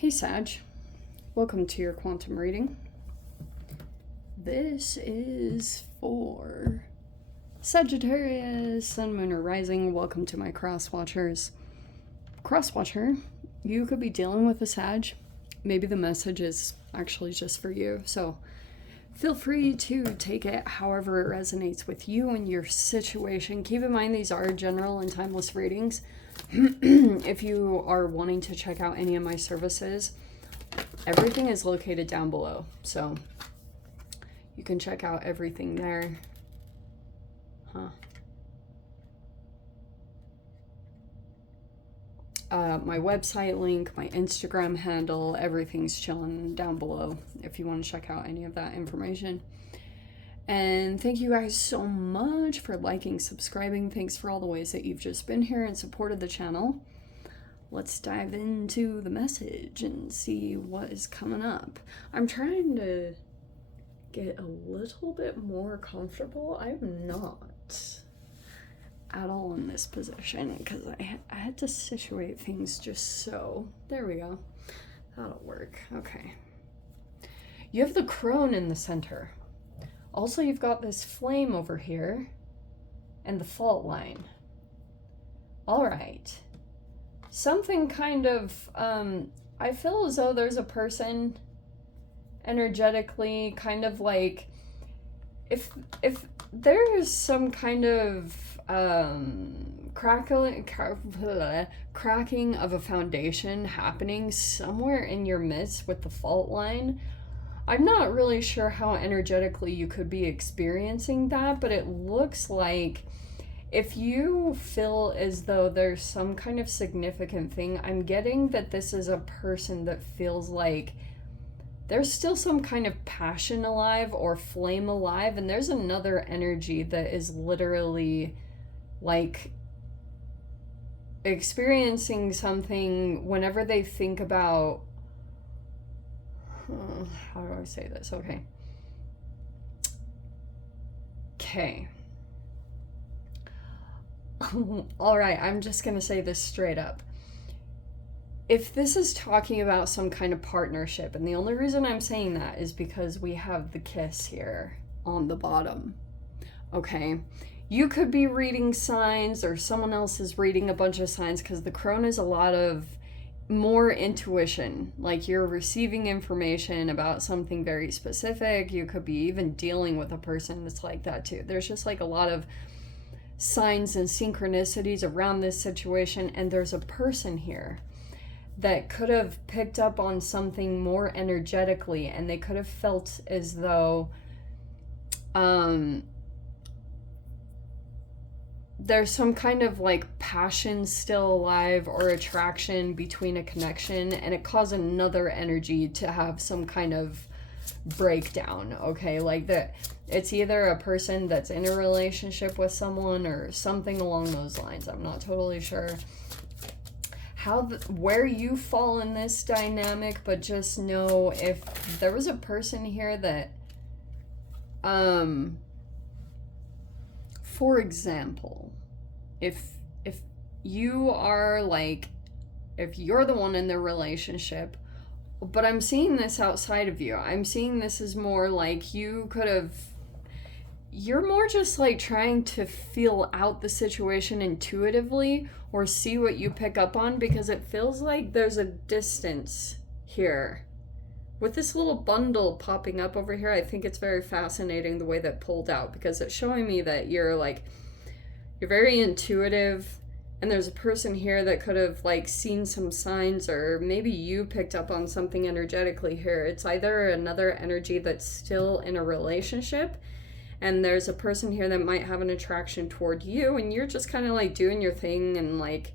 Hey Sag, welcome to your quantum reading. This is for Sagittarius, Sun, Moon, or Rising. Welcome to my cross watchers. Cross watcher, you could be dealing with a Sag. Maybe the message is actually just for you, so feel free to take it however it resonates with you and your situation. Keep in mind these are general and timeless readings. If you are wanting to check out any of my services, everything is located down below, so you can check out everything there. My website link, my Instagram handle, everything's chilling down below if you want to check out any of that information. And thank you guys so much for liking, subscribing. Thanks for all the ways that you've just been here and supported the channel. Let's dive into the message and see what is coming up. I'm trying to get a little bit more comfortable. I'm not at all in this position because I had to situate things just so. There we go. That'll work. Okay. You have the crone in the center. Also, you've got this flame over here and the fault line. All right. Something kind of, I feel as though there's a person energetically kind of like, if there's some kind of cracking of a foundation happening somewhere in your midst with the fault line. I'm not really sure how energetically you could be experiencing that, but it looks like if you feel as though there's some kind of significant thing, I'm getting that this is a person that feels like there's still some kind of passion alive or flame alive, and there's another energy that is literally like experiencing something whenever they think about how do I say this? Okay. All right, I'm just going to say this straight up. If this is talking about some kind of partnership, and the only reason I'm saying that is because we have the kiss here on the bottom. Okay. You could be reading signs or someone else is reading a bunch of signs because the crone is a lot of more intuition, like you're receiving information about something very specific. You could be even dealing with a person that's like that too. There's just like a lot of signs and synchronicities around this situation, and there's a person here that could have picked up on something more energetically, and they could have felt as though there's some kind of like passion still alive or attraction between a connection, and it caused another energy to have some kind of breakdown. Okay, like that it's either a person that's in a relationship with someone or something along those lines. I'm not totally sure where you fall in this dynamic, but just know if there was a person here that for example, if you are like, if you're the one in the relationship, but I'm seeing this outside of you. I'm seeing this as more like you're more just like trying to feel out the situation intuitively or see what you pick up on, because it feels like there's a distance here. With this little bundle popping up over here, I think it's very fascinating the way that pulled out, because it's showing me that you're very intuitive, and there's a person here that could have like seen some signs, or maybe you picked up on something energetically here. It's either another energy that's still in a relationship, and there's a person here that might have an attraction toward you, and you're just kind of like doing your thing and like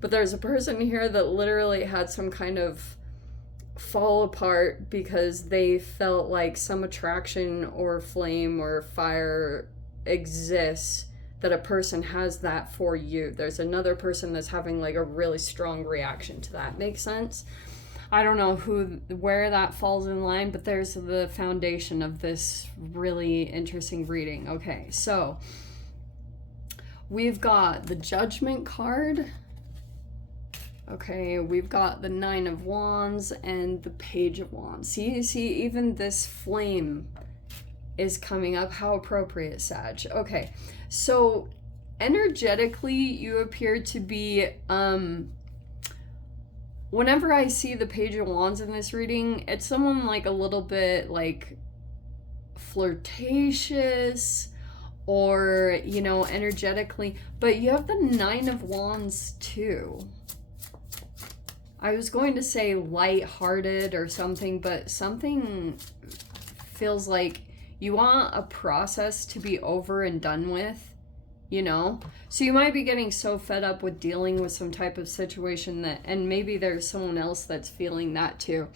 but there's a person here that literally had some kind of fall apart because they felt like some attraction or flame or fire exists, that a person has that for you. There's another person that's having like a really strong reaction to that. Makes sense? I don't know where that falls in line, but there's the foundation of this really interesting reading. Okay, so we've got the Judgment card, Okay, we've got the Nine of Wands and the Page of Wands. See, even this flame is coming up. How appropriate, Sag. Okay, so energetically, you appear to be, whenever I see the Page of Wands in this reading, it's someone like a little bit like flirtatious, or, you know, energetically, but you have the Nine of Wands too. I was going to say light-hearted or something, but something feels like you want a process to be over and done with, you know? So you might be getting so fed up with dealing with some type of situation that, and maybe there's someone else that's feeling that too.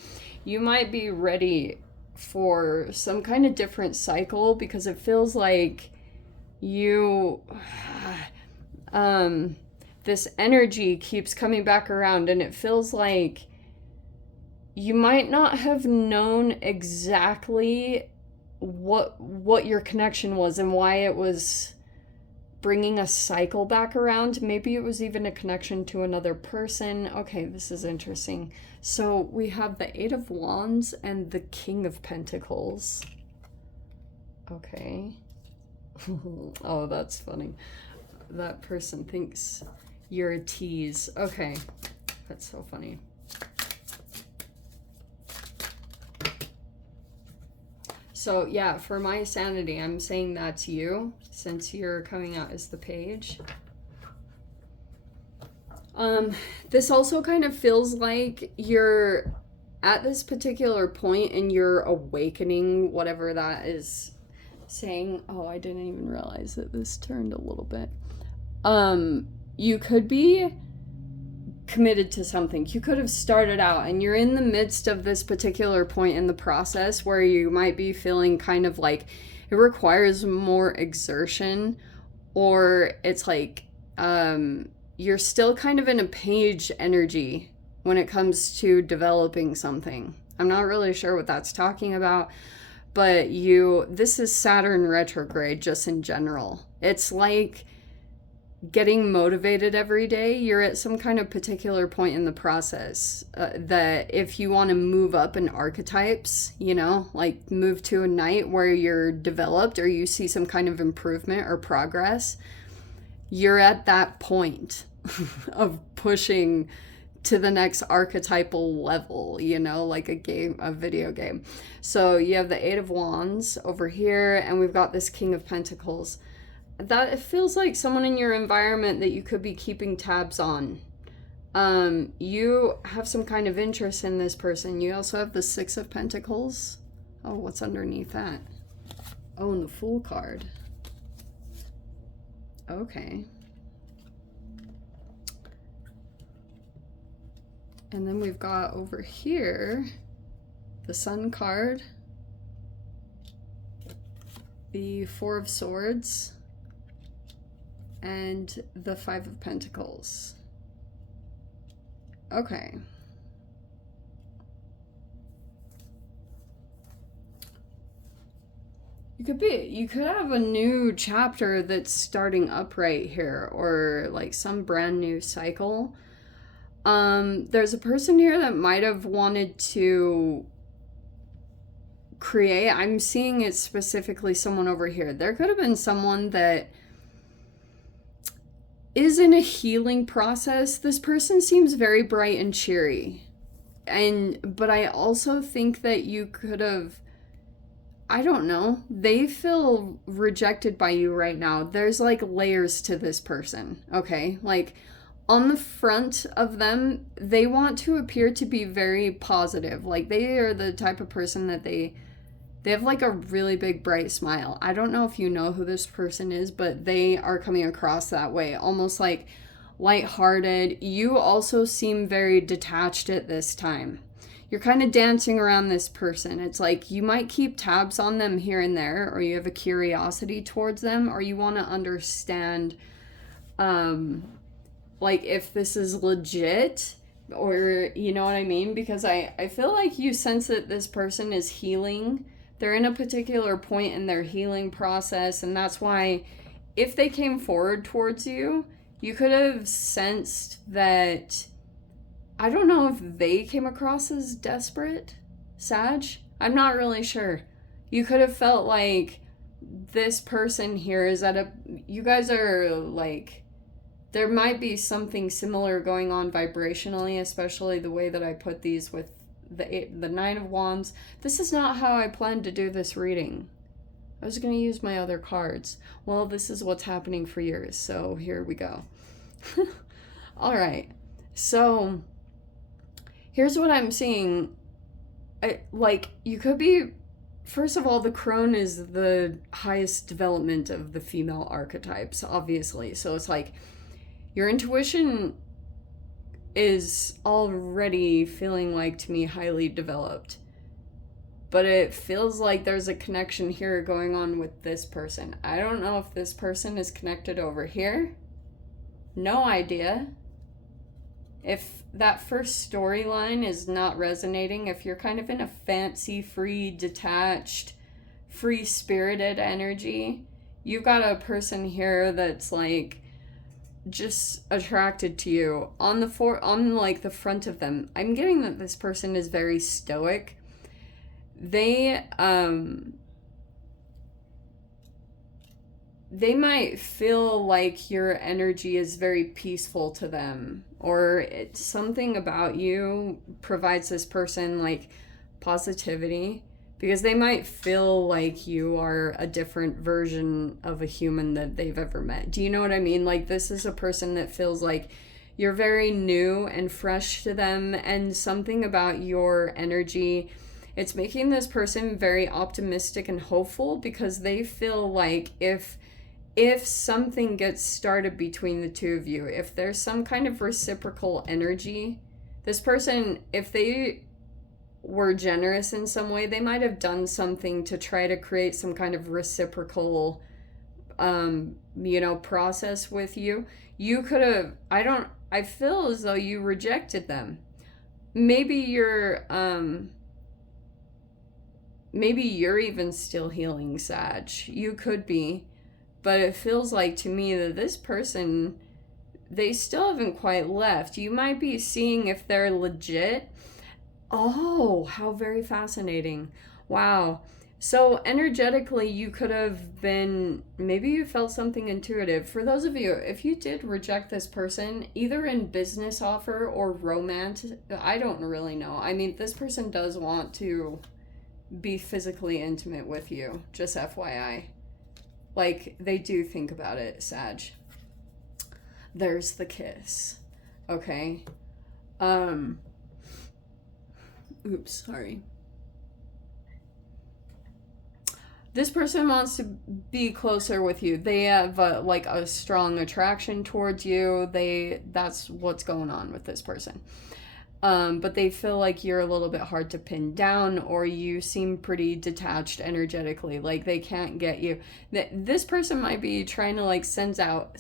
You might be ready for some kind of different cycle, because it feels like you, this energy keeps coming back around, and it feels like you might not have known exactly what your connection was and why it was bringing a cycle back around. Maybe it was even a connection to another person. Okay, this is interesting. So we have the Eight of Wands and the King of Pentacles. Okay. Oh, that's funny. That person thinks you're a tease. Okay, that's so funny. So yeah, for my sanity, I'm saying that's you, since you're coming out as the Page. This also kind of feels like you're at this particular point in your awakening, whatever that is saying. Oh, I didn't even realize that this turned a little bit. You could be committed to something. You could have started out and you're in the midst of this particular point in the process where you might be feeling kind of like it requires more exertion, or it's like you're still kind of in a Page energy when it comes to developing something. I'm not really sure what that's talking about, but this is Saturn retrograde just in general. It's like getting motivated every day. You're at some kind of particular point in the process that if you want to move up in archetypes, you know, like move to a night where you're developed or you see some kind of improvement or progress, you're at that point of pushing to the next archetypal level, you know, like a video game. So you have the Eight of Wands over here, and we've got this King of Pentacles. That it feels like someone in your environment that you could be keeping tabs on. You have some kind of interest in this person. You also have the Six of Pentacles. Oh, what's underneath that? Oh, and the Fool card. Okay. And then we've got over here the Sun card, the Four of Swords, and the Five of Pentacles. Okay. You could have a new chapter that's starting up right here, or like some brand new cycle. There's a person here that might have wanted to create. I'm seeing it specifically someone over here. There could have been someone that is in a healing process. This person seems very bright and cheery. But I also think that you could have, I don't know, they feel rejected by you right now. There's like layers to this person, okay? Like on the front of them, they want to appear to be very positive. Like they are the type of person that they have like a really big bright smile. I don't know if you know who this person is, but they are coming across that way, almost like lighthearted. You also seem very detached at this time. You're kind of dancing around this person. It's like you might keep tabs on them here and there, or you have a curiosity towards them, or you want to understand like if this is legit, or you know what I mean? Because I feel like you sense that this person is healing. They're in a particular point in their healing process, and that's why if they came forward towards you, you could have sensed that I don't know if they came across as desperate, Sag. I'm not really sure. You could have felt like this person here is at a... You guys are like... There might be something similar going on vibrationally, especially the way that I put these with the Nine of Wands. This is not how I planned to do this reading. I was going to use my other cards. Well, this is what's happening for yours, so here we go. All right. So, here's what I'm seeing. You could be... First of all, the crone is the highest development of the female archetypes, obviously. So it's like, your intuition is already feeling like, to me, highly developed. But it feels like there's a connection here going on with this person. I don't know if this person is connected over here. No idea. If that first storyline is not resonating, if you're kind of in a fancy-free, detached, free-spirited energy, you've got a person here that's like just attracted to you. On the front of them, I'm getting that this person is very stoic. They might feel like your energy is very peaceful to them, or it's something about you provides this person like positivity, because they might feel like you are a different version of a human that they've ever met. Do you know what I mean? Like, this is a person that feels like you're very new and fresh to them, and something about your energy, it's making this person very optimistic and hopeful, because they feel like if something gets started between the two of you, if there's some kind of reciprocal energy, this person, if they were generous in some way, they might have done something to try to create some kind of reciprocal, process with you. You could have, I feel as though you rejected them. Maybe you're even still healing, Sag. You could be. But it feels like to me that this person, they still haven't quite left. You might be seeing if they're legit. Oh, how very fascinating. Wow. So energetically, you could have been, maybe you felt something intuitive. For those of you, if you did reject this person, either in business offer or romance, I don't really know. I mean, this person does want to be physically intimate with you, just FYI. Like, they do think about it, Sag. There's the kiss. Okay. Oops, sorry. This person wants to be closer with you. They have a strong attraction towards you. That's what's going on with this person. But they feel like you're a little bit hard to pin down, or you seem pretty detached energetically. Like, they can't get you. This person might be trying to like send out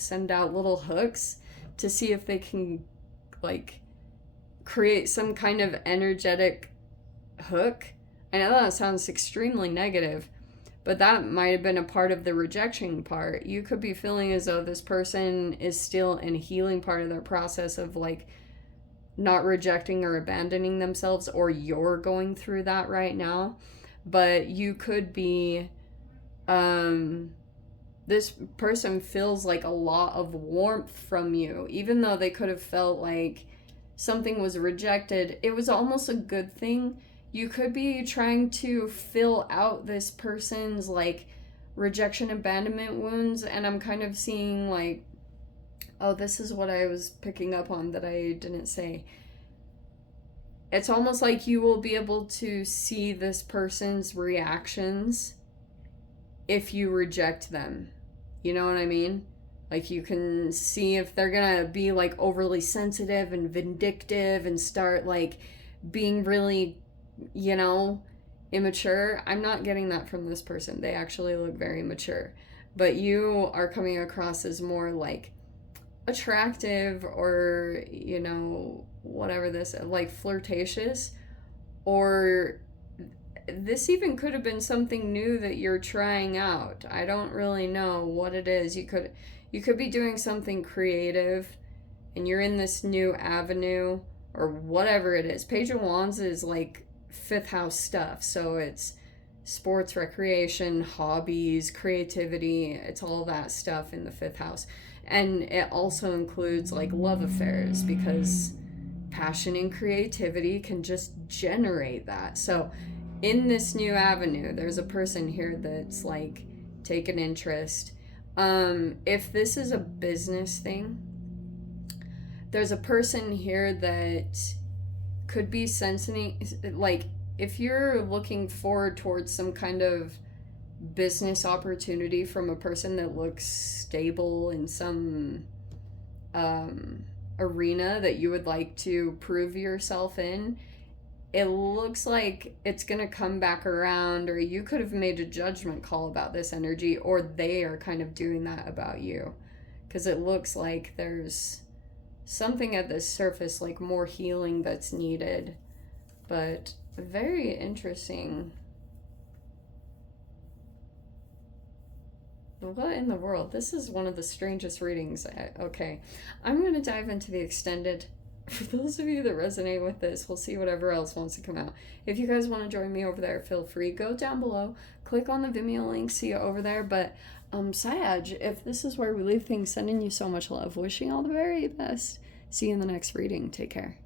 little hooks to see if they can like create some kind of energetic hook. I know that sounds extremely negative, but that might have been a part of the rejection part. You could be feeling as though this person is still in a healing part of their process of like not rejecting or abandoning themselves, or you're going through that right now. But you could be, this person feels like a lot of warmth from you, even though they could have felt like something was rejected. It was almost a good thing. You could be trying to fill out this person's like rejection, abandonment wounds, and I'm kind of seeing like, oh, this is what I was picking up on that I didn't say. It's almost like you will be able to see this person's reactions if you reject them. You know what I mean? Like, you can see if they're gonna be like overly sensitive and vindictive and start like being really, immature. I'm not getting that from this person. They actually look very mature. But you are coming across as more like attractive, or whatever this, like flirtatious, or this even could have been something new that you're trying out. I don't really know what it is. You could be doing something creative and you're in this new avenue, or whatever it is. Page of Wands is like 5th house stuff. So it's sports, recreation, hobbies, creativity. It's all that stuff in the 5th house. And it also includes like love affairs, because passion and creativity can just generate that. So in this new avenue, there's a person here that's like taken interest. If this is a business thing, there's a person here that could be sensing, like, if you're looking forward towards some kind of business opportunity from a person that looks stable in some arena that you would like to prove yourself in, it looks like it's going to come back around, or you could have made a judgment call about this energy, or they are kind of doing that about you, because it looks like there's something at the surface, like more healing that's needed. But very interesting. What in the world? This is one of the strangest readings. Okay, I'm going to dive into the extended. For those of you that resonate with this, we'll see whatever else wants to come out. If you guys want to join me over there, feel free. Go down below, click on the Vimeo link, see you over there. But Sag, if this is where we leave things, sending you so much love, wishing all the very best. See you in the next reading. Take care.